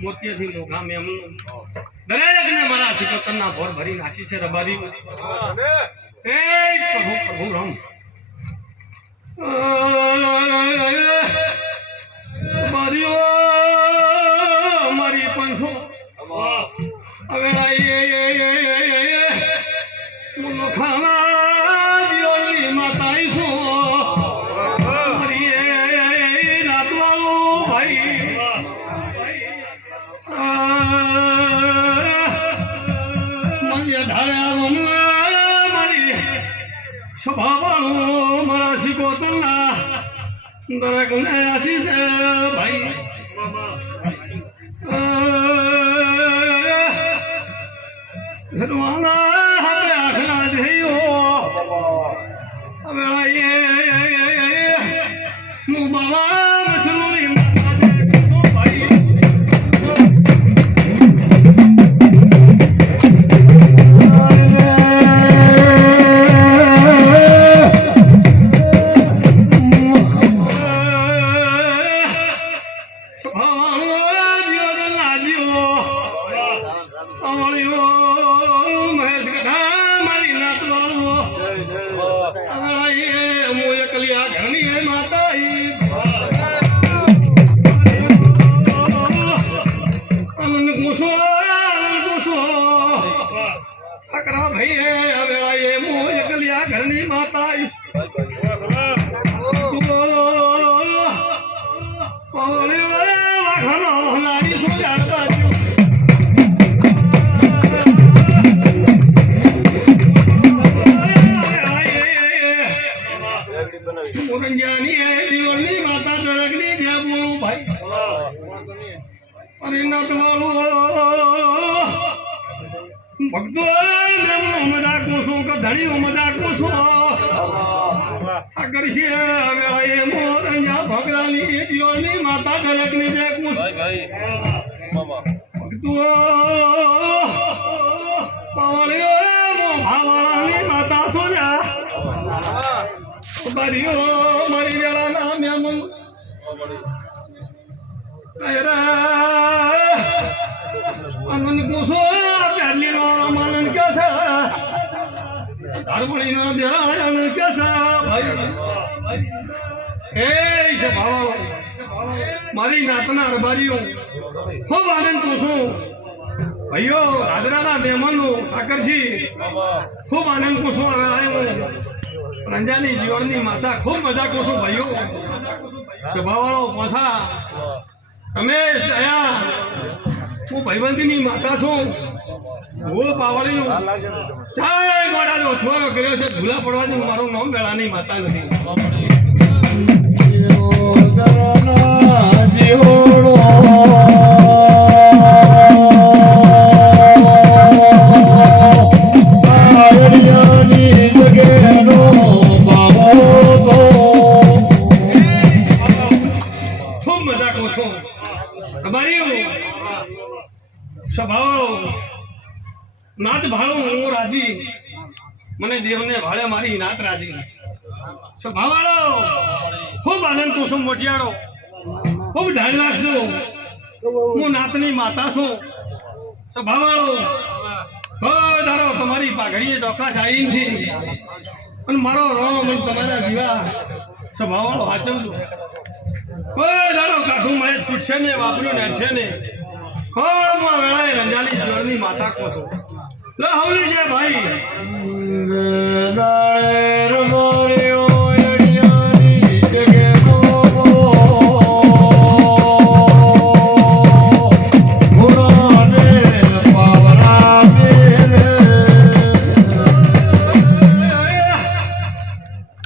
મોતિયાથી મોઘા મેમનું દરેકને મારા સિકતરના ભોર ભરી નાસી છે રબારી એ પ્રભુ પ્રભુ રામ મારીઓ મારી પંસો હવે મુલો ખાવા દિયોલી માતા ઈસો મારી નાતવાળો ભાઈ સ્વભાવવાળો મારા શિકોતરના દરેકને આશીષ ભાઈ ઘરવાના હાથે આખલા ધેયો હવે હું બાવા મસરૂની ઘરની માતા માતા દરગની જ્યાં બોલું ભાઈ અને નાત વાળું ભક્તો મજાક છું કે ધણીઓ મજાક છું આ કરશે હવે એ મોરંજા ભગરાની જીવની માતા દરેકની જે કુશ ભક્તો પાવળીઓ મોભાવાળાની માતા સોજા બારીઓ મારી વેળા નામ એમ આનંદ કુશો પહેલી માનન કે છે ધર્મણી ના દેરાય આનંદ કે છે ભાઈ એ છે ભાવાળો મારી નાતના રબારીઓ ખૂબ આનંદ કુશો ભાઈઓ હાજરાના મહેમાનો આકર્ષી ખૂબ આનંદ કુશો હવે આવ્યો રંજાની જીવનની માતા ખૂબ મજા કુશો ભાઈઓ સ્વભાવવાળો પોસા રમેશ દયા હું ભાઈબંધીની માતા છું હું પાવળીનું જય ગોડાનો છોરો કર્યો છે ભૂલા પડવાનું મારું નામ વેળાની માતા નથી ખૂબ મજા કહું છું સ્વભાવ નાત ભાળું હું રાજી મને દેવને ભાળે મારી નાત રાજી સ્વભાવાળો ખૂબ આનંદ કું છું મોટિયાળો ખૂબ ધ્યાન રાખશું હું નાતની માતા છું સ્વભાવાળો ધારો તમારી પાઘડીએ ડોકરા ચાઈ છે અને મારો રોમ તમારા દીવા સ્વભાવાળો હાચવજો કોઈ ધારો કાઠું મહેશ કૂટશે ને વાપર્યું નેરશે ને કોળમાં વેળાએ રંજાલી જીવનની માતા કોસો લો હવલી જે ભાઈ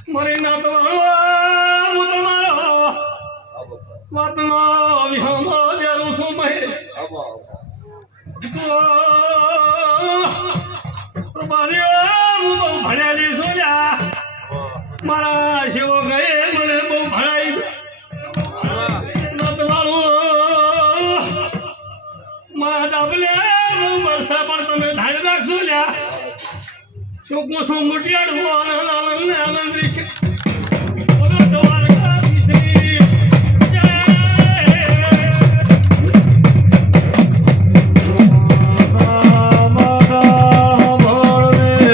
મારી નાત વાળો હું તમારો વાતનો વિહમો દેરું છું મહેશ ભણેલી સોજા ચોખ્ખો સો મોટિયાડું આનંદ આનંદ આનંદ રહેશે